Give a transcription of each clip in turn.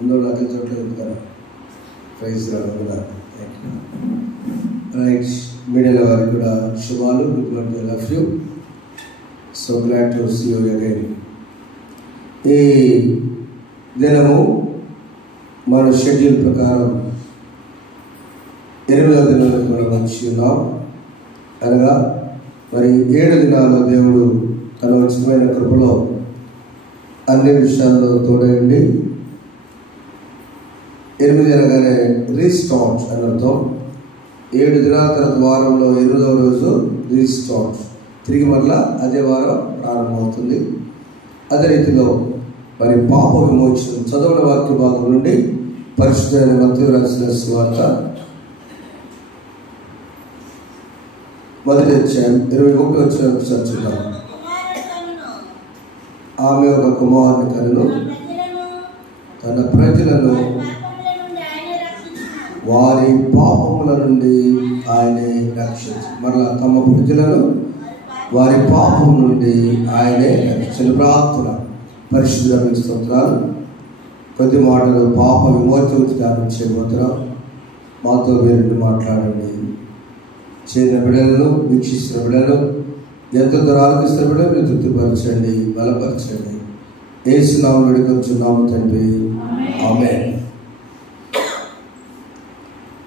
ముందు నాకు చూడలేదు కదా. ప్రైజ్ రాకుండా రైట్. మీడియా వారికి కూడా శుభాలు. Good morning, love you. So glad to see you again. ఈ దినము మన షెడ్యూల్ ప్రకారం 8వ దినాలకు మనం వచ్చి ఉన్నాం. అనగా మరి 7 దినాల్లో దేవుడు తన ఉచితమైన కృపలో అన్ని విషయాల్లో తోడైండి. 8 అనగానే రీస్టార్ట్ అని అర్థం. 7 దినాల తర్వాత వారంలో 8వ రోజు రీస్టార్ట్, తిరిగి మరలా అదే వారం ప్రారంభమవుతుంది. అదే రీతిలో మరి పాప విమోచనం చదవని వాక్య భాగం నుండి పరిశుద్ధమైన మత్తయి రాసిన సువార్త 1వ అధ్యాయం 21వ వచనం చదువుతాం. ఆమె ఒక కుమారుని కనును, తన ప్రజలను వారి పాపముల నుండి ఆయనే రక్షించి. మరలా తమ ప్రజలను వారి పాపం నుండి ఆయనే రక్షించిన ప్రార్థన. పరిశుద్ధమైన స్తోత్రాలు. కొద్ది మాటలు పాప విమోచన ధ్యానం చేయబోతున్నాం. మాతో మీరు మాట్లాడండి. చేరిన బిడ్డలను, వీక్షిస్తున్న బిడ్డలు, ఎంత దూరం ఆలోచిస్తున్న బిడ్డలు మీరు తృప్తిపరచండి, బలపరచండి. యేసు నామములో వేడుకొంచున్నాము తండ్రి, ఆమేన్.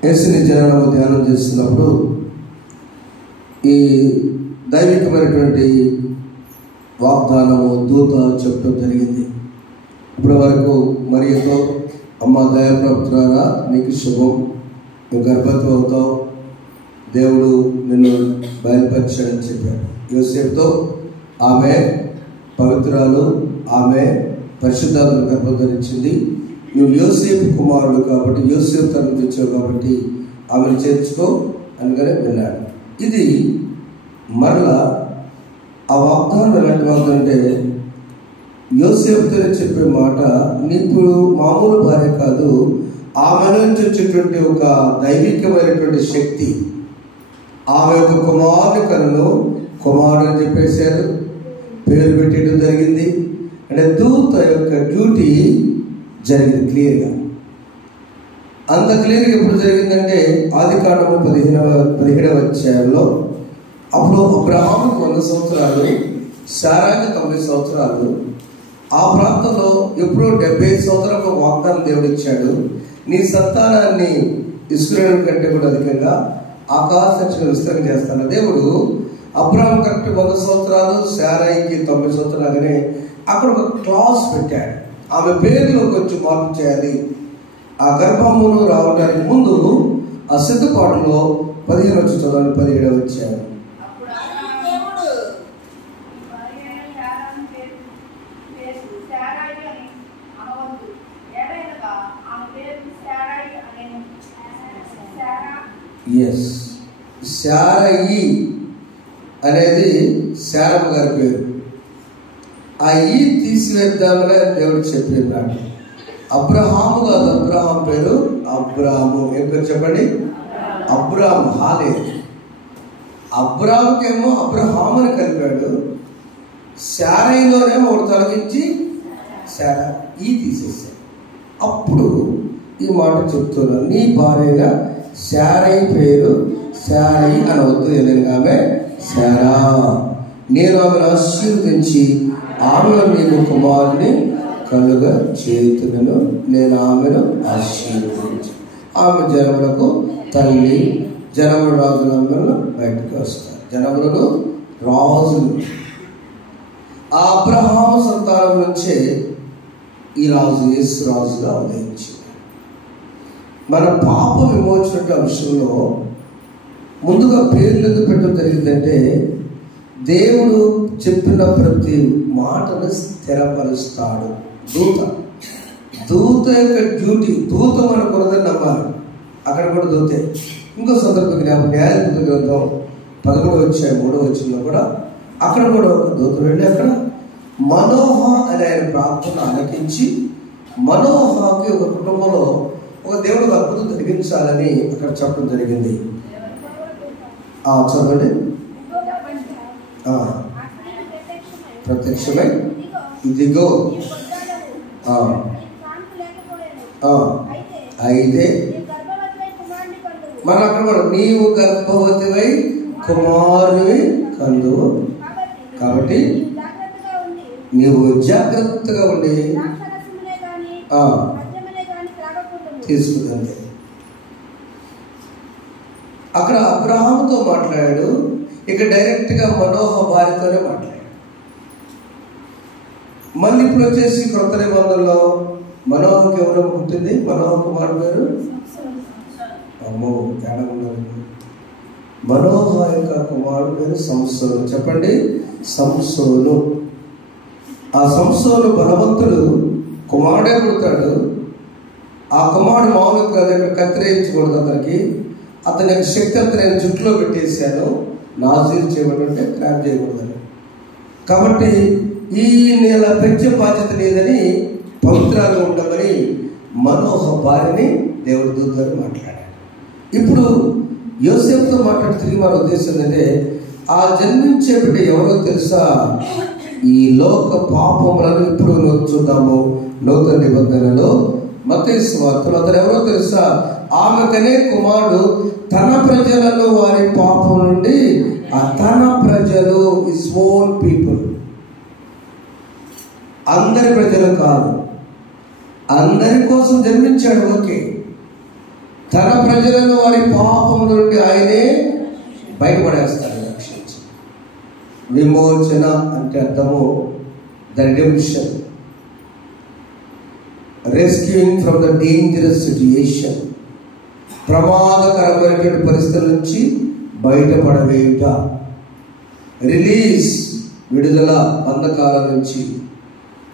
యేసుని జననము ధ్యానం చేస్తున్నప్పుడు ఈ దైవికమైనటువంటి వాగ్దానము దూత చెప్పడం జరిగింది. ఇప్పటి వరకు మరియతో, అమ్మ దయాప్రాప్తురాలా, నీకు శుభం, నువ్వు గర్భవతి అవుతావు, దేవుడు నిన్ను బయలుపరిచాడని చెప్పాడు. యోసేపుతో ఆమె పవిత్రాలు, ఆమె పరిశుద్ధాత్మను గర్భం ధరించింది. నువ్వు యోసేపు కుమారుడు కాబట్టి, యోసేపు తరపు తెచ్చావు కాబట్టి ఆమెను చేర్చుకో అనగానే విన్నాడు. ఇది మరలా ఆ వాగ్దానం ఎలాంటి వాగ్దానం అంటే, యోసేపుతో చెప్పే మాట నీకు మామూలు భార్య కాదు, ఆమె నుంచి వచ్చేటువంటి ఒక దైవికమైనటువంటి శక్తి. ఆమె యొక్క కుమారుని కనును, కుమారుడు అని చెప్పేశారు, పేరు పెట్టడం జరిగింది. అంటే దూత యొక్క డ్యూటీ జరిగింది క్లియర్గా. అంత క్లియర్గా ఎప్పుడు జరిగిందంటే ఆదికాండము 17వ అధ్యాయంలో. అప్పుడు అబ్రహాముకు 100 సంవత్సరాలు, శారాకి 90 సంవత్సరాలు. ఆ ప్రాంతంలో ఎప్పుడో 75 సంవత్సరాలకు వాగ్దానం దేవుడు ఇచ్చాడు. నీ సంతానాన్ని ఇశ్రాయేలు కంటే కూడా అధికంగా ఆకాశంలో విస్తరణ చేస్తాను. దేవుడు అబ్రహాం కరెక్ట్ 100 సంవత్సరాలు, శారాయికి 90 సంవత్సరాలుగానే అక్కడ ఒక క్లాస్ పెట్టాడు. ఆమె పేరులో కొంచెం మార్పు చేయాలి. ఆ గర్భమును రావడానికి ముందు ఆ సిద్ధపాటులో 15 వచ్చి చదవండి, 17వ వచ్చాడు. ఎస్, శారయి అనేది శారమ్మ గారి పేరు. ఆ ఈ తీసివేద్దామని దేవుడు చెప్పినాడు. అబ్రహాము కాదు, అబ్రహాం పేరు అబ్రాము. ఏం పేరు చెప్పండి? అబ్రాము. హాలే అబ్రాముకేమో అబ్రహాముని కలిపాడు, శారయిలోనేమో ఒకటి తొలగించి శారా ఈ తీసేసాడు. అప్పుడు ఈ మాట చెప్తున్నాను, నీ భార్యగా శారయి పేరు శారయి అనవద్దు, ఎందుకంటే ఆమె శారా. నేను ఆమెను ఆశీర్వదించి ఆమెలో నీకు కుమారుని కలుగ చేతులను, నేను ఆమెను ఆశీర్వదించి. ఆమె జనములకు తల్లి, జనముల రాజులందరూ బయటకు వస్తారు. జనములను రాజులు. ఆ అబ్రహాము సంతానం నుంచే ఈ రాజు యేసు రాజుగా ఉదయించింది. మన పాప విమోచన అంశంలో ముందుగా పేర్లు ఎందుకు పెట్టడం జరిగిందంటే, దేవుడు చెప్పిన ప్రతి మాటను స్థిరపరుస్తాడు. దూత యొక్క డ్యూటీ, దూత మనకు ఉన్నదని నమ్మాలి. అక్కడ కూడా దూతే. ఇంకో సందర్భం న్యాయాధిపతుల గ్రంథం 11వ అధ్యాయం 3వ వచనంలో కూడా అక్కడ కూడా ఒక దూత వెళ్ళి అక్కడ మనోహ అనే ఆయన ప్రార్థన ఆలకించి, మనోహకి ఒక కుటుంబంలో ఒక దేవుడికి అద్భుతం జరిగించాలని అక్కడ చెప్పడం జరిగింది. చదవండి. ప్రత్యక్షమై ఇదిగో అయితే మన అక్కడ నీవు గర్భవతివై కుమారుని కందువు, కాబట్టి నీవు జాగ్రత్తగా ఉండి తీసుకుందంతే. అక్కడ అబ్రహాముతో మాట్లాడాడు, ఇక డైరెక్ట్ గా మనోహ భార్యతోనే మాట్లాడాడు. మళ్ళీ ఇప్పుడు వచ్చేసి క్రొత్త నిబంధనలో మనోహకి ఎవరో పుట్టింది, మనోహ కుమారుడు పేరు అమ్మో తేడా ఉన్నది. మనోహ యొక్క కుమారుడు పేరు సంసోను. చెప్పండి, సంసోను. ఆ సంసోను బలవంతుడు కుమారుడే పుడతాడు. ఆ కుమారుడు మామూలుగా కత్తిరేయించకూడదు, అతని యొక్క శక్తి అంతా నేను జుట్టులో పెట్టేశాను, నాజీరు చేయబడి క్రాప్ చేయకూడదని. కాబట్టి ఈ నెల పెంచే బాధ్యత లేదని పవిత్రాలు ఉండమని మనోహ భార్యని దేవుడి దూతని మాట్లాడాడు. ఇప్పుడు యోసేపుతో మాట్లాడి తిరిగి మన ఉద్దేశం ఏంటంటే, ఆ జన్మించే బిడ్డ ఎవరో తెలుసా? ఈ లోక పాపములను ఇప్పుడు చూద్దాము. నూతన నిబంధనలో మత్తయి సువార్తలో అతను ఎవరో తెలుసా? ఆమెకనే కుమారుడు తన ప్రజలను వారి పాపం నుండి, తన ప్రజలు ఇస్ ఓన్ పీపుల్, అందరి ప్రజలు కాదు, అందరి కోసం జన్మించాడు. ఓకే, తన ప్రజలను వారి పాపం నుండి ఆయనే బయటపడేస్తాడు, రక్షించి. విమోచన అంటే అర్థము the redemption, rescuing from the dangerous situation, ప్రమాదకరమైనటువంటి పరిస్థితుల నుంచి బయటపడవేయుట. రిలీజ్, విడుదల, బంధకాల నుంచి.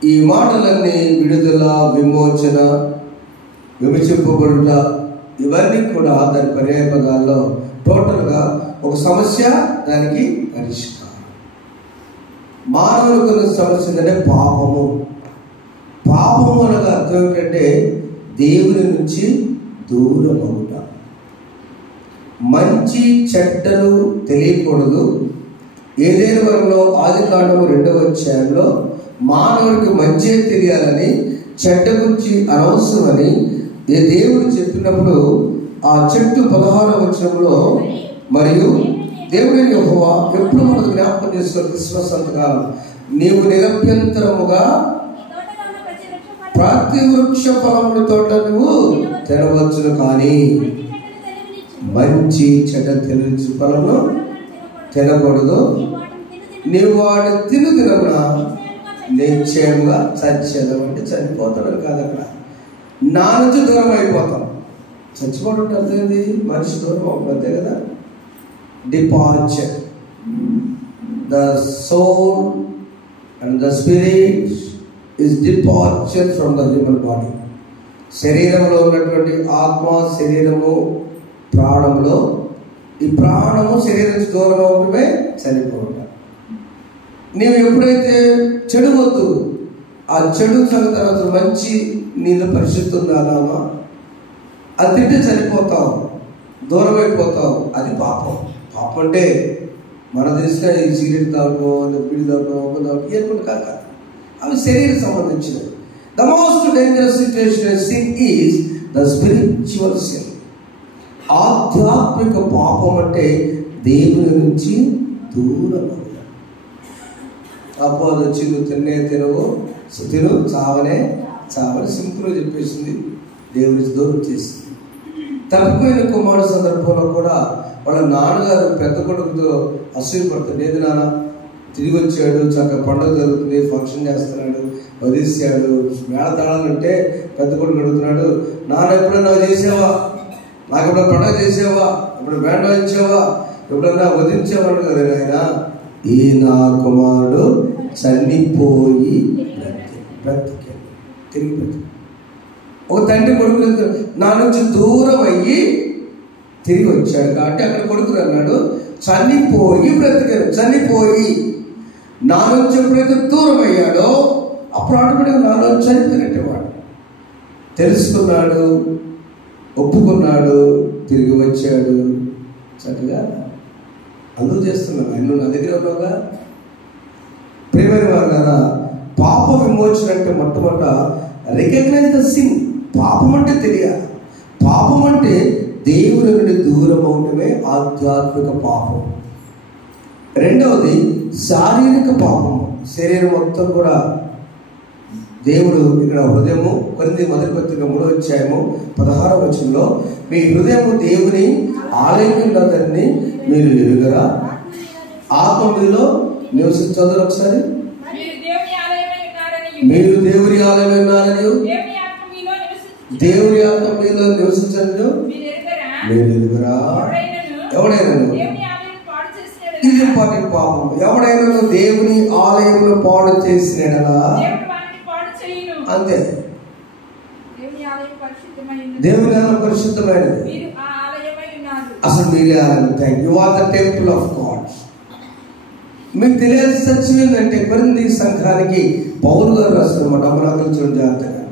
ఈ మాటలన్నీ విడుదల, విమోచన, విమర్శింపబడుట, ఇవన్నీ కూడా దాని పర్యాయ పదాల్లో టోటల్గా ఒక సమస్య, దానికి పరిష్కారం. మానవులకు సమస్య ఏంటంటే పాపము. పాపము అనగా అర్థం ఏంటంటే దేవుని నుంచి దూరం అవుట. మంచి చెడ్డలు తెలియకూడదు. ఏదైనా వరంలో ఆదికాండము 2వ అధ్యాయంలో మానవుడికి మంచి తెలియాలని, చెడ్డ గురించి అనవసరమని దేవుడు చెప్పినప్పుడు ఆ చెట్టు 16వ వచనంలో, మరియు దేవుడి యెహోవా ఎప్పుడు మనకు జ్ఞాపకం చేసుకుని క్రిస్మస్ అంతకాలం, నీవు నిరభ్యంతరముగా ప్రతి వృక్ష ఫలముల తోట నువ్వు తినవచ్చును, కానీ మంచి చెడ్డ తెలియని ఫలము తినకూడదు. నీవు వాడు తినమున నిశ్చయంగా చచ్చేదం. అంటే చనిపోతాడు కాదు, అక్కడ నా నుంచి దూరం అయిపోతాం. చచ్చిపోవడం అర్థమైంది, మనిషి దూరం అవుతుంది కదా. Departure, the soul and the spirit is departure from the human body. శరీరంలో ఉన్నటువంటి ఆత్మ, శరీరము, ప్రాణంలో, ఈ ప్రాణము శరీరం దూరం అవడమే చనిపోవడం. నీవు ఎప్పుడైతే చెడు వద్దు, ఆ చెడు సంగతి తర్వాత మంచి నీళ్ళు పరిశుద్ధంగామా, అది తింటే చనిపోతావు, దూరం అయిపోతావు. అది పాపం. పాపం అంటే మన తెలిసిన ఈ సిగరెట్ తాగో, బీడి తాగో, ఏర్పడి కాదు, అవి శరీర సంబంధించినవి. The most dangerous situation sin is the spiritual sin. ఆధ్యాత్మిక పాపం అంటే దేవుని నుంచి దూరం. అపోది వచ్చి నువ్వు తినవు, తిను, చావనే చావని సింపుల్గా చెప్పేసింది, దేవుని నుంచి దూరం చేసింది. తప్పిపోయిన కుమారుడు సందర్భంలో కూడా వాళ్ళ నాన్నగారు పెద్ద కొడుకుతో అసూయపడుతుంది. ఏది నాన్న తిరిగి వచ్చాడు, చక్కగా పండుగ జరుగుతుంది, ఫంక్షన్ చేస్తున్నాడు, వదిలేసాడు, మేళతాళాలు అంటే పెద్ద కొడుకు అడుగుతున్నాడు, నాన్న ఎప్పుడన్నా చేసావా, నాకు ఎప్పుడన్నా పండుగ చేసావా, ఎప్పుడు బ్యాండ్ వాయించావా, ఎప్పుడన్నా వదిలించావాడు కదా. ఆయన ఈ నా కుమారుడు చనిపోయి బ్రతికాడు, తిరిగి బ్రతికాడు. ఒక తండ్రి కొడుకు నా నుంచి దూరం అయ్యి తిరిగి వచ్చాడు కాబట్టి అక్కడ కొడుకుని అన్నాడు చనిపోయి బ్రతికాడు. చనిపోయి నా నుంచి ఎప్పుడైతే దూరం అయ్యాడో అప్పుడు ఆటోమేటిక్గా నాలో చనిపోయినట్టే. వాడు తెలుసుకున్నాడు, ఒప్పుకున్నాడు, తిరిగి వచ్చాడు. చక్కగా అందుకు చేస్తున్నాను. ఆయన నా దగ్గర ఉన్నావుగా. ప్రియమైన వారు కదా, పాప విమోచన అంటే మొట్టమొదట రికగ్నైజ్ ద సిన్. పాపం అంటే తెలియాలి. పాపం అంటే దేవుని నుండి దూరం అవడమే ఆధ్యాత్మిక పాపం. రెండవది శారీరక పాపము. శరీరం మొత్తం కూడా దేవుడు ఇక్కడ హృదయము, కొరింథీ మొదటి పత్రిక 3:16 మీ హృదయము దేవుని ఆలయమున్నదని మీరు ఎరుగరా, ఆత్మ మీలో నివసించదు. ఒకసారి మీరు దేవుని ఆలయమైనారని, దేవుని ఆత్మ మీలో నివసించదు మీరు ఎరుగరా. ఎవడైనా ఇది ఇంపార్టెంట్ పాపం. ఎవడైనా దేవుని ఆలయంలో పాడు చేసినలా అంతే. దేవుని ఆలయం పరిశుద్ధమైనది. అసలు మీరే ఆలయం. Thank you are the temple of God. మీకు తెలియాల్సిన సత్యం ఏంటంటే కొరింథీ సంఘానికి పౌలు గారు రాస్తారన్నమాట. అమరాకులు చూడండి జాగ్రత్తగా.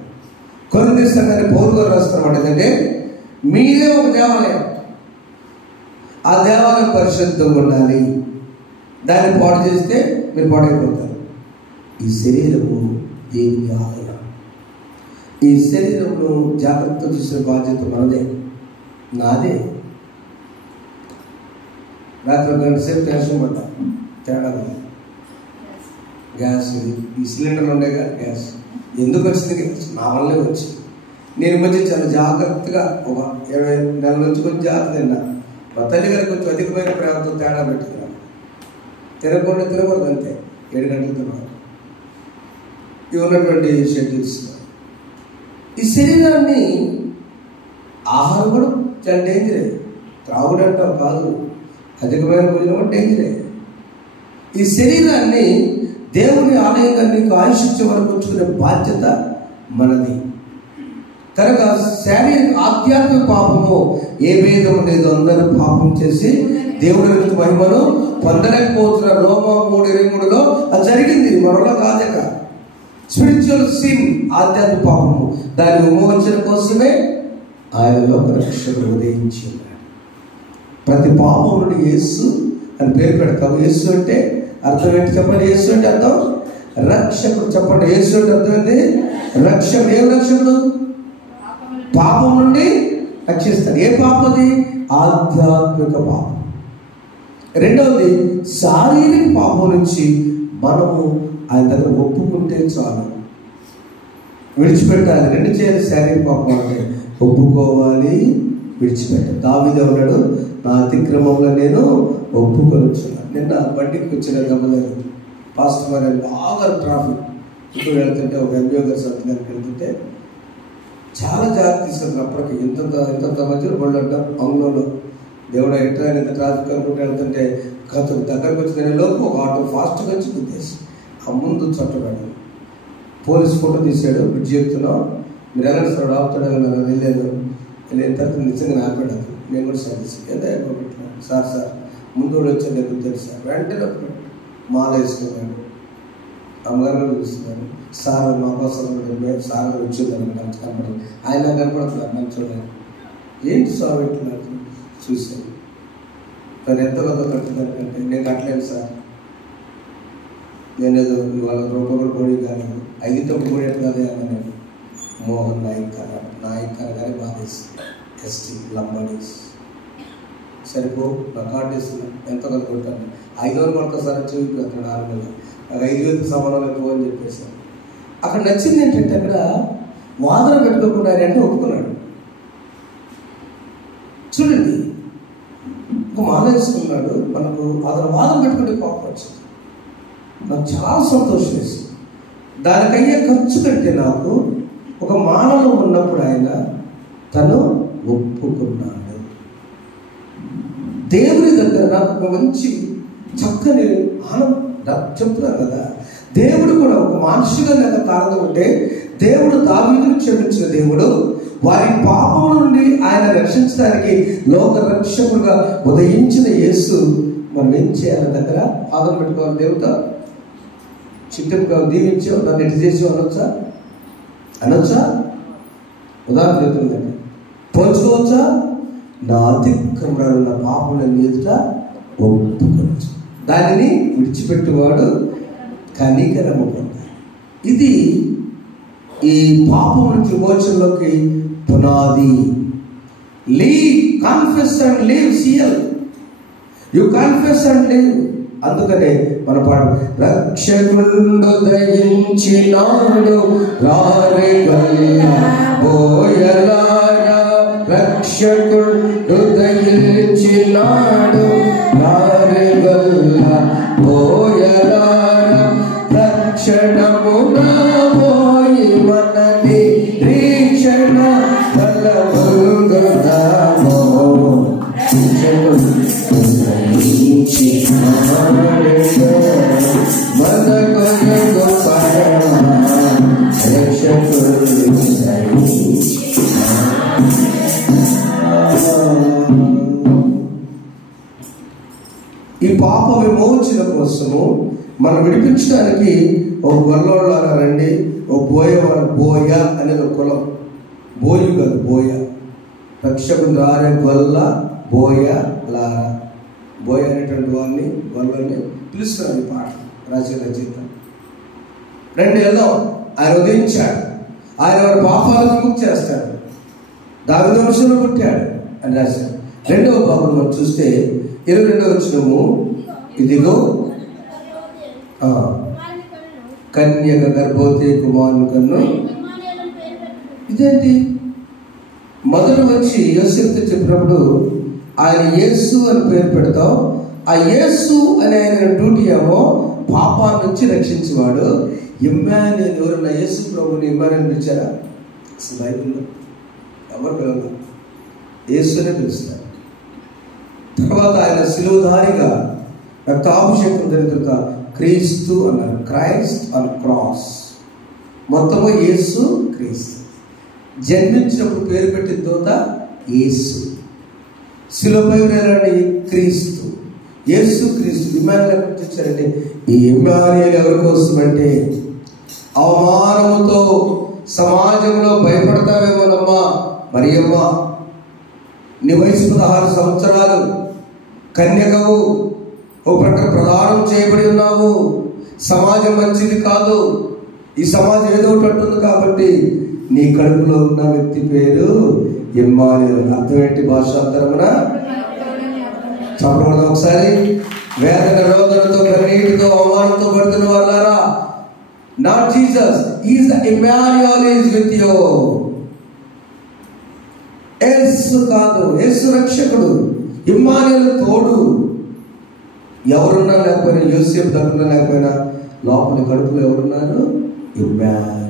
కొరింథీ సంఘానికి పౌలు గారు రాస్తారన్నమాట. ఏంటంటే మీరే ఒక దేవాలయం. ఆ దేవాలయం పరిశుద్ధంగా ఉండాలి. దాన్ని పాడు చేస్తే మీరు పాడైపోతారు. ఈ శరీరము దేవుని ఆలయం. ఈ శరీరంలో జాగ్రత్త చూసిన బాధ్యత మనదే, నాదే. రాత్రి 1 గంట సేపు టెన్షన్ పడ్డా. తేడా గ్యాస్, ఈ సిలిండర్లు ఉండేగా గ్యాస్ ఎందుకు వచ్చింది? గ్యాస్ నా వల్లే వచ్చింది. నేను మధ్య చాలా జాగ్రత్తగా ఒక 20 నెలల నుంచి కొంచెం జాగ్రత్త తిన్నా. మా తల్లి గారికి కొంచెం అధికమైన ప్రేమతో తేడా పెట్టుకున్నాను. తినకూడదు అంతే. 7 గంటల తర్వాత ఇవి ఉన్నటువంటి షెడ్యూల్స్. ఈ శరీరాన్ని ఆహారం కూడా చాలా డేంజరే. త్రాగుడు అంటాం కాదు, అధికమైన భోజనం డేంజరే. ఈ శరీరాన్ని దేవుని ఆలయంగా నీకు ఆయుషించే వరకు ఉంచుకునే బాధ్యత మనది. కనుక శారీరక ఆధ్యాత్మిక పాపము ఏ భేదం లేదు. అందరూ పాపం చేసి దేవుడి యొక్క మహిమను పొందలేకపోతున్నారు. రోమా 3:23 అది జరిగింది. మరొక కాదక స్పిరిచువల్ సిన్, ఆధ్యాత్మిక పాపము. దాని విమోచన కోసమే ఆయనలో రక్షకుడు ఉదయించి ఉన్నాడు. ప్రతి పాపం నుండి యేసు అని పేరు పెడతాం. యేసు అంటే అర్థం ఏంటి చెప్పండి? యేసు అంటే అర్థం రక్షకుడు. చెప్పండి, యేసు అంటే అర్థం ఏంటి? రక్షకుడు. ఏం రక్షకుడు? పాపం నుండి రక్షిస్తాడు. ఏ పాపం అది? ఆధ్యాత్మిక పాపం. రెండవది శారీరక పాపం నుంచి మనము ఆయన దగ్గర ఒప్పుకుంటే చాలు, విడిచిపెట్టాలి. 2 చేయాలి. శారీరక పాపం అంటే ఒప్పుకోవాలి, విడిచిపెట్టాలి. దావీదు ఉన్నాడు, నా అతిక్రమంలో నేను ఒప్పుకొనొచ్చున్నాను. నిన్న బండికి వచ్చిన గమలేదు పాస్టర్ మరి బాగా ట్రాఫిక్ ఇప్పుడు వెళ్తుంటే ఒక ఎంబీఓ గారి సత్యానికి వెళ్తుంటే చాలా జాగ్రత్త తీసుకుంటారు. అప్పటికి ఇంత మధ్యలో బళ్ళు అంటాం అంగుళంలో. దేవుడు ఎట్లా ఇంత ట్రాఫిక్ అనుకుంటూ వెళ్తుంటే కొంచెం దగ్గరకు వచ్చిన లోపు ఒక ఆటో ఫాస్ట్గా వచ్చి గుద్దేసి ఆ ముందు చట్టబడి పోలీస్ ఫోటో తీసాడు. బ్రిడ్జ్ ఎక్కుతున్నాం, మీరు ఎలా సార్ ఆపుతాడు వెళ్ళాను. వెళ్ళిన తర్వాత నిజంగా ఆపాడు. నేను కూడా సర్వీస్ ఏదో పెట్టినాను. సార్ ముందు వచ్చి నేను గుద్దాను సార్. వెంటనే మాల వేసుకున్నాడు. అమ్మగారు చూస్తున్నాను. సార్ మా కోసం సార్ వచ్చిందని కనపడదు. ఆయన కనపడుతున్నారు మంచోళ్ళు. ఏంటి స్వామి ఎట్లా చూశాను. తను ఎంత కొత్త కట్టుదానికంటే నేను కట్టలేను సార్, నేను ఏదో ఇవాళ రూపాయలు కోడి కాదు 5 కోడి కాదే అన్నాను. మోహన్ నాయక్ కానీ బాధేస్తుంది. ఎస్టీ లంబాడీస్ సరిపో నా కార్డు వేస్తున్నాను. ఎంత కొత్త కొట్టాను 500 పడతా సార్ అని చూపి అక్కడ 6 నాకు 5,000 సమానం ఎక్కువ అని చెప్పేసాను. అక్కడ నచ్చింది ఏంటంటే అక్కడ వాదన పెట్టుకోకుండా అంటే ఒప్పుకున్నాడు. చూడండి, ఒక మాల వేసుకున్నాడు. మనకు అతను వాదన పెట్టుకుంటే పాపం వచ్చింది. నాకు చాలా సంతోషం వేసింది. దానికయ్యే ఖర్చు కంటే నాకు ఒక మాలలో ఉన్నప్పుడు ఆయన తను ఒప్పుకున్నాడు. దేవుని దగ్గర నాకు ఒక మంచి చక్కని ఆనందం చెప్తున్నారు కదా. దేవుడు కూడా ఒక మనిషిగా లేక కారణం అంటే దేవుడు దావీదును క్షమించిన దేవుడు వారి పాపముల నుండి ఆయన రక్షించడానికి లోక రక్షకుడుగా ఉదయించిన యేసు మనం ఏం చేయాలి? దగ్గర ఆదరణ పెట్టుకోవాలి. దేవుడు చిట్టంగా దీవించావు, నన్ను ఎటు చేసావు అనొచ్చా? ఉదాహరణ చెప్తుందండి. పోల్చుకోవచ్చా? నా అతిక్రమణాలు నా పాపములను ఎదుట ఒప్పుకోవచ్చు. దానిని విడిచిపెట్టువాడు కనికరము పొందాలి. ఇది ఈ పాపం నుంచి విమోచనలోకి పునాది. Leave, confess and leave. CL you confess and leave. అందుకనే మన పాట, రక్షకుడు దయించినాడు రారే గల్లా బోయలారా, రక్షకుడు దయించినాడు రారే గల్లా బోయలారా, రక్షణమునా పోయి మన నిరీక్షణ బలముందుదామో. ఈ పాప విమోచన కోసము మనం విడిపించడానికి ఒక గొల్లోళ్ళారా రండి, ఒక బోయ అనేది ఒక కులం. బోయు కాదు, బోయ. రక్షకుడు రారే గొల్ల బోయ లారా. బోయ అనేటువంటి వారిని, గొల్లని పిలుస్తున్నారు ఈ పాట రచయిత. రండి వెళ్దాం, ఆయన ఉదయించాడు, ఆయన వారి పాపాలను విముక్తి చేస్తాడు, దావీదు వంశంలో పుట్టాడు అని రాశాడు. రెండవ భాగం మనం చూస్తే 22వ వచనము, ఇదిగో కన్యక గర్భవతి కుమారుని కన్ను. ఇదేంటి? మొదట వచ్చి యోసేపుతో చెప్పినప్పుడు ఆయన యేసు అని పేరు పెడతాం. ఆ యేసు అనే ఆయన డ్యూటీ ఏమో పాపాన్ని నుంచి రక్షించేవాడు. ఇమ్మానుయేల్, ఎవరన్నా యేసు ప్రభుని ఇమ్మానుయేల్ పిలిచారా? అసలు బైబిల్లో ఎవరు పిలవరు, యేసునే పిలుస్తారు. తర్వాత ఆయన శిలువధారిగా రక్తాభిషేకం జరిగిన క్రీస్తు అన్నారు. Christ on cross. మొత్తము యేసు క్రీస్తు. జన్మించినప్పుడు పేరు పెట్టిన తర్వాత యేసు. శిలువపై వేలాడి క్రీస్తు, యేసు క్రీస్తు. ఇమ్మానుయేల్ ఎక్కడి నుంచి వచ్చారండి? ఈ ఇమ్మానుయేల్ ఎవరి కోసం అంటే, అవమానముతో సమాజంలో భయపడతావేమోనమ్మా మరియమ్మ, నీ వయసు 16 సంవత్సరాలు, కన్యకవు, ఓ ప్రకారం ప్రదానం చేయబడి ఉన్నావు. సమాజం మంచిది కాదు, ఈ సమాజం ఏదో ఒకటి అంటుంది కాబట్టి నీ కడుపులో ఉన్న వ్యక్తి పేరు ఇమ్మానుయేల్. అర్థం ఏంటి? భాషాంతరమున చెప్పకూడదు. ఒకసారి వేదన రోదనతో కన్నీటితో అవమానంతో పడుతున్న వాళ్ళారా, not Jesus, is Emmanuel is with you. Yesu కాదు, యేసు రక్షకుడు, ఇమ్మానుయేల్ తోడు. ఎవరున్నా లేకపోయినా, యోసేపు దగ్గర లేకపోయినా లోపల కడుపులో ఎవరున్నారు? ఇమ్మానుయేల్.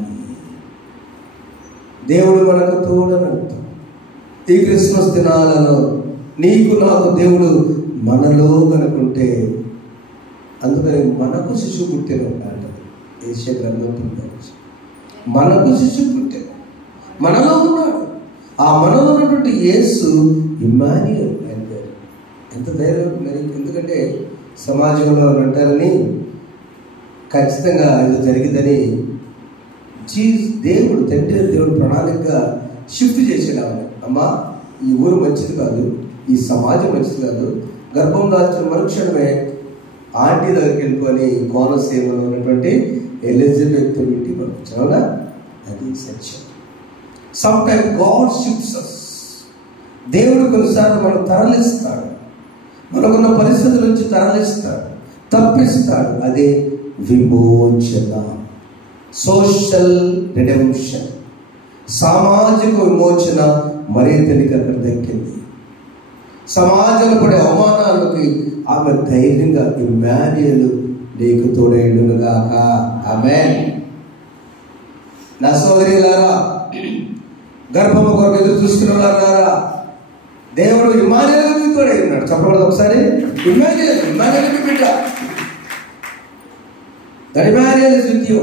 దేవుడు మనకు తోడనంటాం. ఈ క్రిస్మస్ దినాలలో నీకు నాకు దేవుడు మనలో కనుకుంటే, అందుకని మనకు శిశువు పుట్టాను అంటారు ఏషియా గ్రంథం. మనకు శిశువు పుట్టాను, మనలో ఉన్నాడు. ఆ మనలో ఉన్నటువంటి యేసు ఇమ్మానుయేల్ అంటారు. ఎంత ధైర్యం మరి! ఎందుకంటే సమాజంలో అంటారని, ఖచ్చితంగా ఇది జరిగిందని దేవుడు, తండ్రి దేవుడు ప్రణాళికగా షిఫ్ట్ చేసాడు ఆమె. అమ్మా, ఈ ఊరు మంచిది కాదు, ఈ సమాజం మంచిది కాదు. గర్భం దాల్చిన మరుక్షణమే ఆంటీ దగ్గరికి వెళ్ళిపోయి కోనసీమలో ఉన్నటువంటి ఎలిజబెత్ ఇంటికి పంపించాలా? అది సత్యం. Some time God shifts us. దేవుడు కొన్నిసార్లు మనం తరలిస్తాడు, మనకున్న పరిస్థితుల నుంచి తరలిస్తాడు, తప్పిస్తాడు. అదే విమోచన, సోషల్ రిడెంప్షన్, సామాజిక విమోచన. మరీ తెలియక అక్కడ దక్కింది. సమాజంలో పడే అవమానాలకి ఆమె ధైర్యంగా ఇమ్మానుయేలు నీకు తోడైండునుగాక. ఆమేన్. నా సోదరులారా, గర్భము కొరకు ఎదురు చూస్తున్న వాళ్ళారా, దేవుడు ఇమ్మానుయేలు మీకు తోడై ఉన్నాడు. చెప్పకూడదు ఒకసారి? ఇమ్మానుయేలు బిడ్డ, ఇమ్మానుయేలు విత్ యు.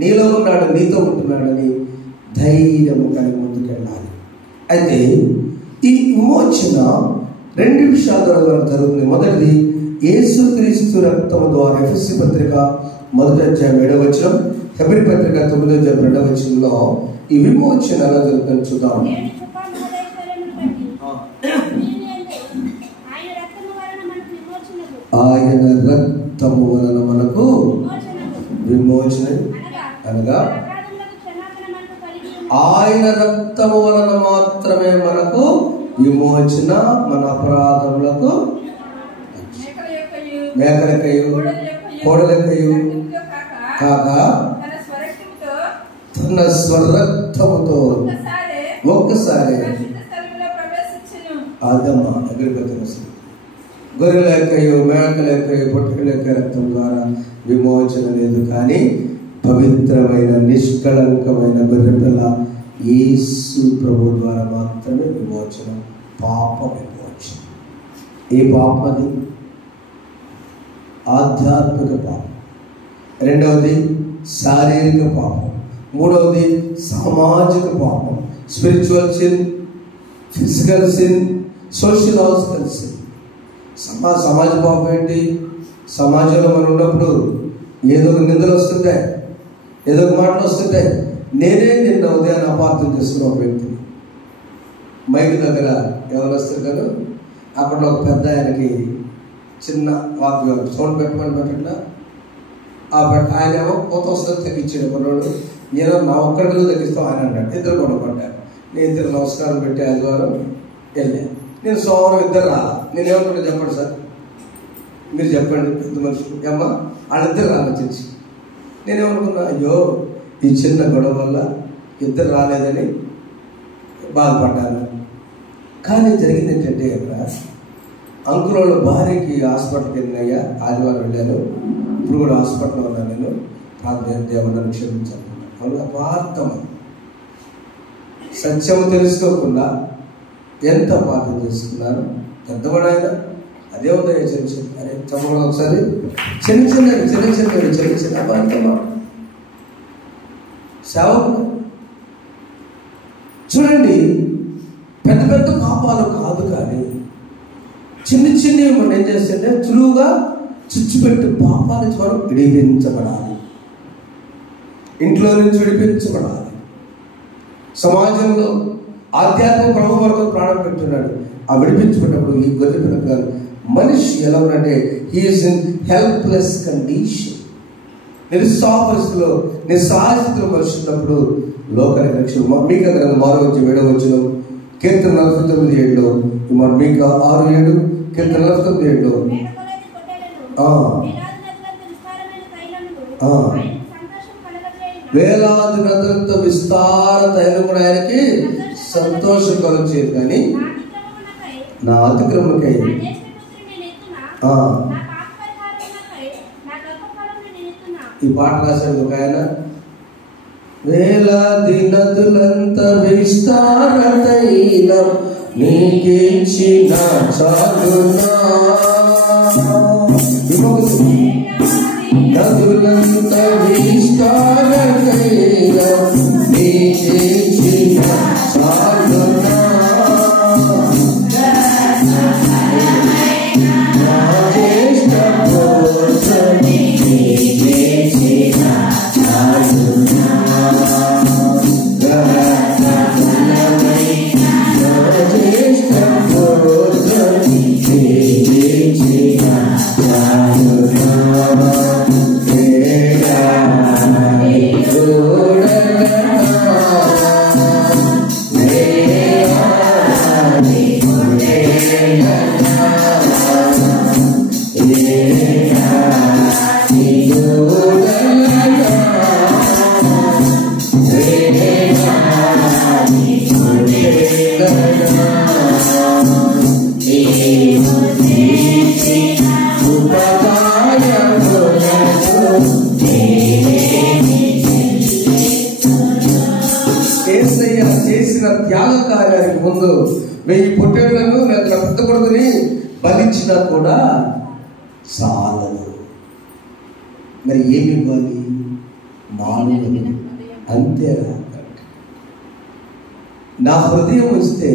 నీలో ఉన్నాడు, నీతో ఉంటున్నాడని ధైర్యము కలిగి ముందుకెళ్ళాలి. అయితే ఈ విమోచన 2 విషయాల ద్వారా జరుగుతుంది. మొదటిది, యేసుక్రీస్తు రక్తము ద్వారా. ఎఫెసీ పత్రిక 1వ అధ్యాయం 7వ వచనం, హెబ్రీ పత్రిక 9వ అధ్యాయం 2వ వచనంలో ఈ విమోచన ఎలా జరుగుతుందని చూద్దాం. ఆయన రక్తము వలన మనకు విమోచన, అనగా ఆయన రక్తము వలన మాత్రమే మనకు విమోచన, మన అపరాధములకు మేకలకయు కోడలకయు కాక తన స్వరక్తముతో ఒక్కసారి ఆదమ్మ గొర్రెలకయు మేకలకయు పొట్టలక రక్తం ద్వారా విమోచన లేదు, కానీ పవిత్రమైన నిష్కళంకమైన గొర్రెపిల్ల యేసు ప్రభు ద్వారా మాత్రమే విమోచన, పాప విమోచన. ఏ పాపం అది? ఆధ్యాత్మిక పాపం. రెండవది శారీరక పాపం. మూడవది సామాజిక పాపం, spiritual sin, physical sin, sociological sin. సమాజ పాపం ఏంటి? సమాజంలో మనం ఉన్నప్పుడు ఏదో ఒక నిందలు వస్తుంటాయి, ఏదో ఒక మాటలు వస్తుంటాయి. నేనే నిన్న ఉదయాన్ని అపార్థం చేసుకున్న ఒక వ్యక్తిని మైక్ దగ్గర ఎవరు వస్తుంటారు, అక్కడ ఒక పెద్ద ఆయనకి చిన్న వాక్యం సౌండ్ పెట్టట్లా, ఆయన ఏమో కొత్త వస్తుంది తగ్గించాడు కొన్నాడు, ఏదో నా ఒక్కడిలో తగ్గిస్తాం ఆయన అన్నాడు. ఇద్దరు కొనపడ్డారు. నేను ఇద్దరు నమస్కారం పెట్టి ఆదివారం వెళ్ళాను. నేను సోమవారం ఇద్దరు రాలా. నేను ఏమనుకుంటా చెప్పండి సార్, మీరు చెప్పండి పెద్ద మనుషులు ఏమ్మా వాళ్ళిద్దరు ఆలోచించి. నేనేమనుకున్నా, అయ్యో ఈ చిన్న గొడవ వల్ల ఇద్దరు రాలేదని బాధపడ్డాను. కానీ జరిగింది ఏంటంటే, అక్కడ అంకుల్ వాళ్ళ భార్యకి హాస్పిటల్కి వెళ్ళినయ్యా, ఆదివారం వెళ్ళాను, ఇప్పుడు కూడా హాస్పిటల్లో ఉన్నాను. నేను ప్రార్థన దేవుళ్ళని క్షమించాలనుకున్నాను. వాళ్ళు అపార్థం, సత్యం తెలుసుకోకుండా ఎంత పాఠం చేసుకున్నాను. పెద్దవాడు ఆయన, అదే ఉదయం చిన్న చిన్న అరే చెప్పకుండా ఒకసారి చిన్న అపార్థమా సేవకు చూడండి. పెద్ద పెద్ద పాపాలు కాదు, కానీ చిన్నవి మనం ఏం చేస్తుంటే చురువుగా చుచ్చుపెట్టి పాపాల నుంచి మనం విడిపించబడాలి, ఇంట్లో నుంచి విడిపించబడాలి. సమాజంలో ఆధ్యాత్మిక ప్రభు వరకు ప్రాణం పెట్టున్నాడు. ఆ విడిపించుకున్నప్పుడు ఈ గొర్రె పిల్ల మనిషి ఎలా ఉన్నట్టే హీఈస్ ఇన్ హెల్ప్లెస్ కండిషన్, నిరుత్సాహపరిస్థితిలో నిస్సహాయస్థితిలో మనిషిన్నప్పుడు లోకానికి రక్షణ. మీకా గ్రంథం 6:7 కీర్తన 49:7 మీకా 6:7 కీర్తన 49:7 వేలాది నదులంత విస్తార తైలం కూడా ఆయనకి సంతోషం కలుగుచేది, కానీ నా అతిక్రమకై ఈ పాట రాశాడు ఒక ఆయన. వేలాది నదులంత విస్తార తైలం నీకిచ్చిన చాలునా, నదులంత విస్తార తైలం నీకిచ్చిన చాలునా, చేసిన త్యాగ కార్యానికి ముందు 1000 పొట్టేళ్లను లేదా పెద్ద కొడుకుని బలిచ్చినా కూడా చాలదు. మరి ఏమి ఇవ్వాలి? మానవులు అంతేనా? నా హృదయం వస్తే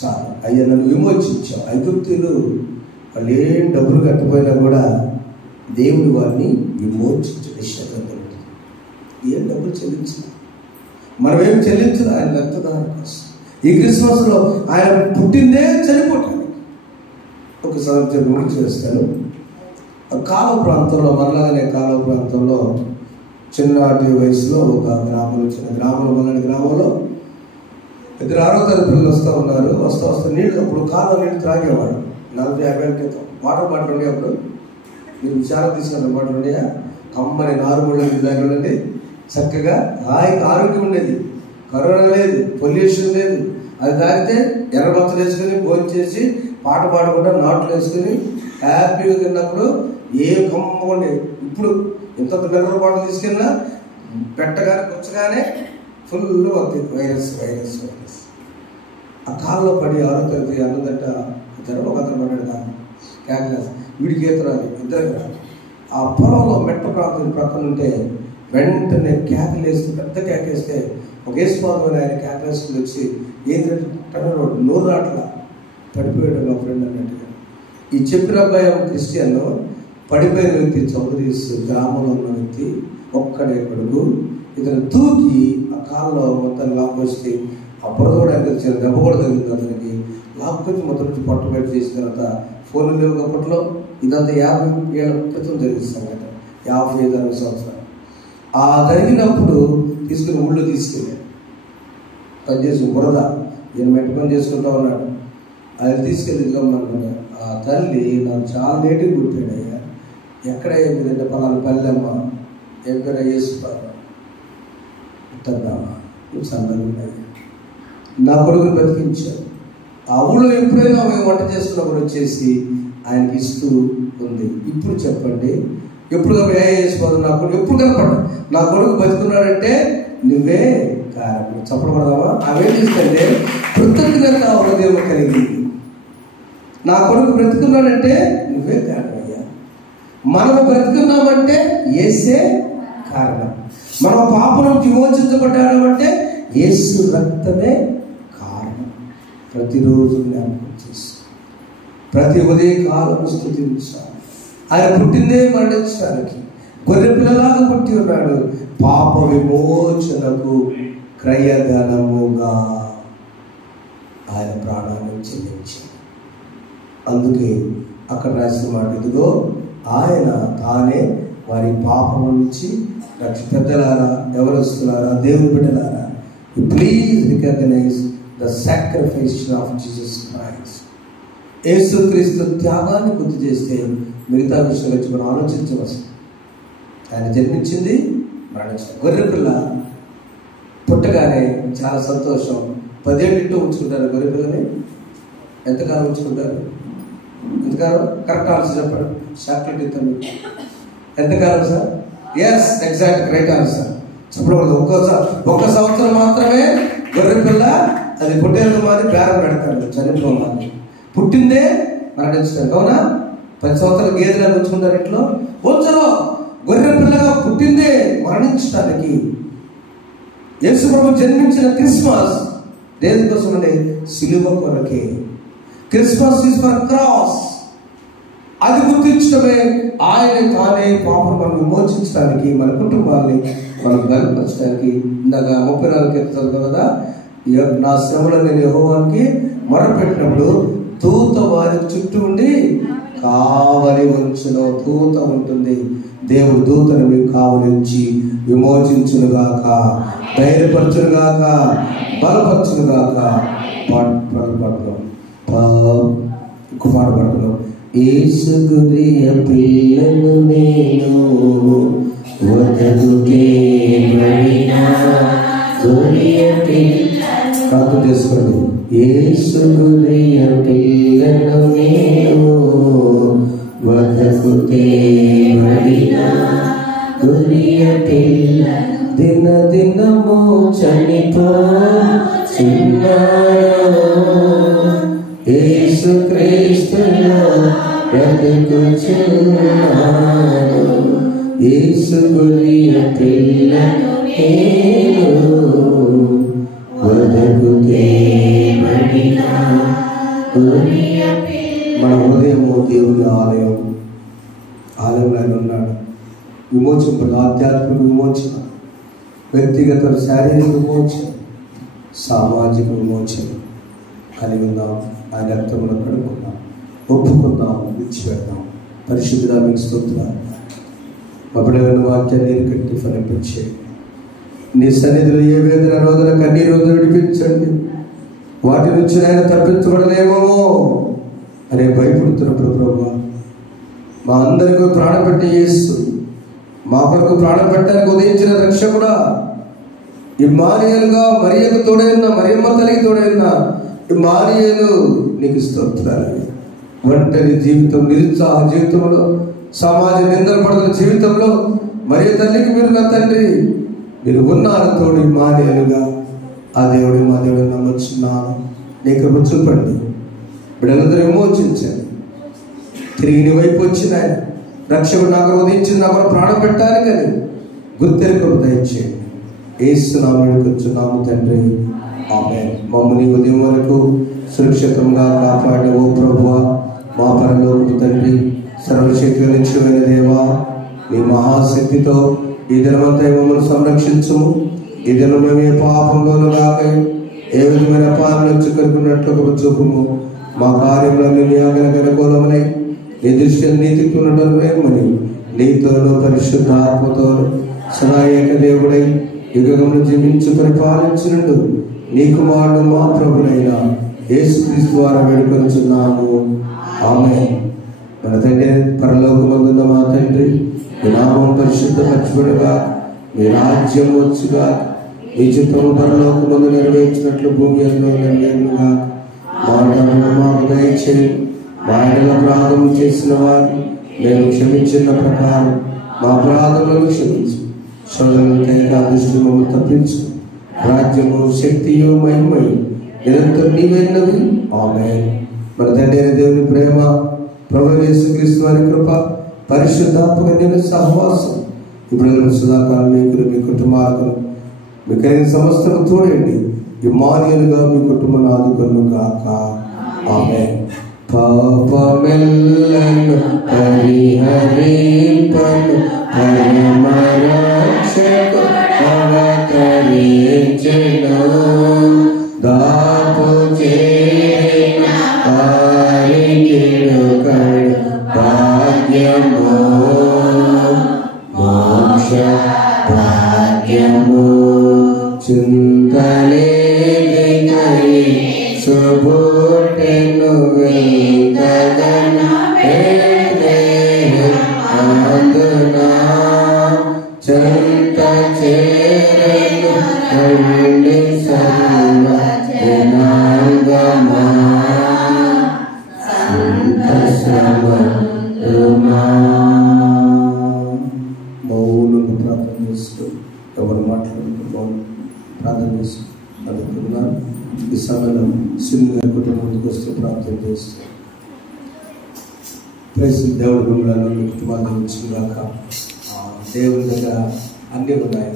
చాలు అయ్యా, నన్ను విమోచించావు. ఐగుప్తులు వాళ్ళు ఏం డబ్బులు కట్టిపోయినా కూడా దేవుడు వారిని విమోచించే శక్తి. ఏం డబ్బులు చెల్లించాలి, మనమేం చెల్లించదు ఆయన రక్తదానం కోసం. ఈ క్రిస్మస్లో ఆయన పుట్టిందే చనిపోవటానికి. ఒకసారి గురించి చేస్తాను. కాలువ ప్రాంతంలో, మనలాగానే కాలువ ప్రాంతంలో చిన్ననాటి వయసులో ఒక గ్రామంలో, చిన్న గ్రామంలో, మొన్నటి గ్రామంలో ఇద్దరు 6వ తరగతి పిల్లలు వస్తూ ఉన్నారు. వస్తూ నీళ్ళు, అప్పుడు కాలువ నీళ్ళు త్రాగేవాడు. 40-50 ఏళ్ళ క్రితం వాటర్ బాటిల్ ఉండే, అప్పుడు మీరు విచారం తీసుకున్న బాటిల్ ఉండేయా, కమ్మని నారుమూళ్ళ నీళ్ళు తాగండి, చక్కగా హాయిగా ఆరోగ్యం ఉండేది. కరోనా లేదు, పొల్యూషన్ లేదు. అది తాగితే ఎర్రబత్తలు వేసుకుని భోజనం చేసి పాట పాడకుండా నాట్లు వేసుకుని హ్యాపీగా తిన్నప్పుడు ఏ కమ్మ ఉండేది. ఇప్పుడు ఎంత మినరల్ బాటిల్ తీసుకెళ్ళినా పెట్టగానే పుచ్చగానే ఫుల్ అవుతుంది వైరస్ వైరస్ వైరస్. ఆ కాల్లో పడి 6వ తరగతి అన్నదట ఒక అతను పడ్డాడు. కాదు క్యాక్లెస్, వీడికి ఈత రాదు, ఇద్దరు రాదు. ఆ పొలంలో మెట్ట ప్రాంతం ప్రక్కన ఉంటే వెంటనే కేకలేస్తే, పెద్ద కేకేస్తే ఒక వేసుకోవాలి ఆయన కేకలేసుకుని వచ్చి ఏంటంటే నోరు రాట్లా పడిపోయాడు మా ఫ్రెండ్ అన్నట్టుగా. ఈ చెప్పిన అబ్బాయి క్రిస్టియన్, పడిపోయిన వ్యక్తి చౌదరీస్ గ్రామంలో ఉన్న వ్యక్తి, ఒక్కడే కొడుకు. ఇతను తూకి ఆ కాల్లో మొత్తం లాక్కొచ్చి ఆ బురద కూడా వచ్చిన దెబ్బ కూడా తగ్గింది అతనికి. లాక్కొచ్చి మొత్తం నుంచి పట్టుబయట చేసిన తర్వాత ఫోన్లు లేవు అప్పట్లో. ఇదంతా 50 ఏళ్ళ క్రితం జరిగిస్తాం కదా, 55-60 సంవత్సరాలు. ఆ జరిగినప్పుడు తీసుకుని ఊళ్ళో తీసుకెళ్ళాడు. పనిచేసి బురద ఈయన మెట్టుకొని చేసుకుంటా ఉన్నాడు. ఆయన తీసుకెళ్ళి ఇదిగమ్మన్నాడు. ఆ తల్లి నాకు చాలా నేటికి గుర్తాడయ్యా, ఎక్కడ ఏమిటంటే పలానా పల్లెమ్మ, ఎక్కడ వేసుకోవాలి ఉత్తరదామా, నువ్వు సందర్భం నా కొడుకుని బతికించాడు. ఆ ఊళ్ళో ఎప్పుడైనా మేము వంట చేసుకున్నప్పుడు వచ్చేసి ఆయనకి ఇస్తూ ఉంది. ఇప్పుడు చెప్పండి, ఎప్పుడు వేసుకోదు నా కొడుకు, ఎప్పుడు కనపడ్డా నా కొడుకు బతుకున్నాడంటే నువ్వే కారణం. చెప్పకూడదామా? అవేం తీసుకుంటే కృతజ్ఞత హృదయం కలిగింది. నా కొడుకు బ్రతుకున్నాడంటే నువ్వే కారణమయ్యా. మనం బ్రతుకున్నామంటే యేసే కారణం. మనం పాపం నుంచి విమోచించబడ్డామంటే యేసు రక్తమే కారణం. ప్రతిరోజు జ్ఞాపకం చేసి ప్రతి ఉదయకాలం స్తుతించాలి. ఆయన పుట్టిందే మరణించడానికి, గొర్రె పిల్లలాగా పుట్టి ఉన్నాడు. పాప విమోచనకు క్రయధనముగా ఆయన ప్రాణాన్ని చెల్లించాడు. అందుకే అక్కడ రాసిన మాట, ఇదిగో ఆయన తానే వారి పాపం నుంచి పెద్దలారా, ఎవరొస్తున్నారా, దేవుని బిడ్డలారా, please recognise the sacrifice of Jesus Christ. యేసుక్రీస్తు త్యాగాన్ని గుర్తు చేస్తే మిగతా విషయాల గురించి మనం ఆలోచించవచ్చు. ఆయన జన్మించింది, మరణించాడు. గొర్రెపిల్ల పుట్టగానే చాలా సంతోషం. 10 ఏళ్ళు ఉంచుకుంటారు గొర్రెపిల్లని. ఎంతకాలం ఉంచుకుంటారు? ఎంతకాలం? కరెక్ట్ ఆన్సర్ చెప్పండి. చాక్లెట్ ఇస్తాను. ఎంతకాలం sir? Yes, exact, right answer. చెప్పకూడదు. ఒక్క సంవత్సరం మాత్రమే గొర్రెపిల్ల అది పుట్టేందుకు మాది బేరం పెడతాడు, చనిపోవాలి. పుట్టిందే మరణించడానికి. అవునా? 10 సంవత్సరాలు గేదెలను ఉంచుకుంటారు ఇంట్లో. ఉంచరు. గొర్రె పిల్లగా పుట్టిందే మరణించడానికి. యేసు ప్రభు జన్మించిన క్రిస్మస్ దేనికోసం అంటే సిలువ కొరకే. Christmas is for cross. అది గుర్తించడమే. ఆయన తానే పాపం మనం విమోచించడానికి, మన కుటుంబాన్ని మనం బలపరచడానికి. ఇందాక 34 చదువు కదా, నా శ్రమలో నేను యెహోవాకి మొరపెట్టినప్పుడు దూత వారి చుట్టూ ఉండి కావలి ఉంచును. దూత ఉంటుంది. దేవుడు దూతను మీకు కావలించి విమోచించునుగాక, ధైర్యపరచునుగాక, బలపరచునుగాక. పాడపడుతున్నాం. యేసు గురియ పిల్లను నేను కాకు చేసుకోండి. యేసు గురియ పిల్లను నేను వదకుతే గురియ పిల్ల దిన దినము చనిపోచున్నాడు. యేసు క్రీస్తులో బ్రతుకుచున్నాడు. యేసు గురియ పిల్లను నేను వదకుతే మన హృదయము దేవుని ఆలయం. ఆలయంలో ఆయన ఉన్నాడు. విమోచన, ఆధ్యాత్మిక విమోచన, వ్యక్తిగత శారీరక విమోచన, సామాజిక విమోచన కలిగి ఉన్నాం. ఆయన రక్తమును కడుక్కుందాం, ఒప్పుకుందాం, విడిచిపెడదాం. పరిశుద్ధుడా మీకు స్తోత్రాలు. మా బిడ్డలను వాక్యాన్ని కట్టి ఫలింపచేయండి. నీ సన్నిధిలో ఏ వేదన రోజున కన్నీరు రోజున విడిపించండి. వాటి నుంచి ఆయన తప్పించబడలేమో అనే భయపడుతున్నప్పుడు ప్రభువా, మా అందరికీ ప్రాణం పెట్టి యేసు, మా కొరకు ప్రాణం పెట్టడానికి ఉదయించిన రక్షకుడా, ఇమ్మానుయేలుగా మరియకు తోడైన, మరియమ్మ తల్లికి తోడైన ఇమ్మానుయేలు నీకు స్తోత్రాలు. ఒంటరి జీవితం, నిరుత్సాహ జీవితంలో, సమాజ నిందలు పడుతున్న జీవితంలో మరియ తల్లికి మీరు నా తండ్రి మీరు ఉన్నారు తోడు. ఇమ్మానుయేలుగా ఆ దేవుడు మా దేవుడు నమ్మొచ్చున్నాను. నీ కృప చూపండి. బిడ్డలందరూ విమోచించండి. తిరిగి నీ వైపు వచ్చిన ఆయన రక్షకుడు నాకు ఉదయించి నాకు ప్రాణం పెట్టాలి కానీ గుర్తెరుకలు దయచేయండి. ఏసునామములో కూర్చున్నాము తండ్రి, ఆమేన్. మమ్మల్ని ఉదయం వరకు సురక్షితంగా కాపాడే ఓ ప్రభువా, మా పరలోకపు తండ్రి, సర్వశక్తి నిత్యమైన దేవా, నీ మహాశక్తితో ఈ దినమంతా మమ్మల్ని సంరక్షించుము. ఈ దినం మేము ఏ పాపంలోనూ కాక ఏ విధమైన పాలన నుంచి కనుక్కున్నట్లు చూపుము. మా కార్యములన్నీ నీ ఆజ్ఞలకు అనుకూలములై నీ దృష్టిని నీతికి ఉండటమని నీతోనూ పరిశుద్ధ ఆత్మతోనూ సదా ఏక దేవుడై యుగమును జీవించు పరిపాలించునుండు నీ కుమారుడు మా ప్రభునైన యేసుక్రీస్తు ద్వారా వేడుకొనుచున్నాము. ఆమేన్. మన తండ్రి పరలోకమందున్న మా తండ్రి, మీ నామం పరిశుద్ధపరచబడుగా, మీ రాజ్యం వచ్చుగా, మీ చిత్తము పరలోకమందు నెరవేర్చినట్లు భూమి అందులో నెరవేరుగా. మాకు దయచేయండి. మా ఆయనలో అపరాధం చేసిన వారు మేము క్షమించిన ప్రకారం మా అపరాధములను క్షమించు. శోధనలు దృష్టి మమ్మల్ని తప్పించు. రాజ్యము, శక్తియు, మహిమయు నిరంతరం నీవేనవి. ఆమేన్. మన తండ్రి అయిన దేవుని ప్రేమ, ప్రభువైన యేసుక్రీస్తు వారి కృప, పరిశుద్ధాత్మ సహవాసం ఇప్పుడు సదాకాలం మీకు, మీ కుటుంబాలకు, మీ కలిగిన సమస్తము తోడండి. ఇమ్మానుయేలుగా మీ కుటుంబం ఆదుకొను గాక. ఆమేన్. పాపమెల్లను పరిహరింపను పరమ రక్షకుడు అవతరించెను. దాపు చేరిన వారికి కడు భాగ్యము, మోక్ష భాగ్యము. చింతలేని సుబుట్టెను వేదన అందునా చంత చేరను కళ్ళి సర్వ జనాంగమా సంతసమరుమా. మౌనంగా ప్రార్థన చేస్తూ ఎవరు మాట్లాడుతూ ప్రార్థన చేస్తూ అనుకున్నాను. ఈ సమయంలో సింధు గారి కుటుంబం ముందుకు వస్తూ ప్రార్థన చేస్తూ ప్రైజ్ దేవుడు మిమ్మల్ని కుటుంబాన్ని ఉంచుగాక. దేవుని దగ్గర అన్నీ ఉన్నాయి.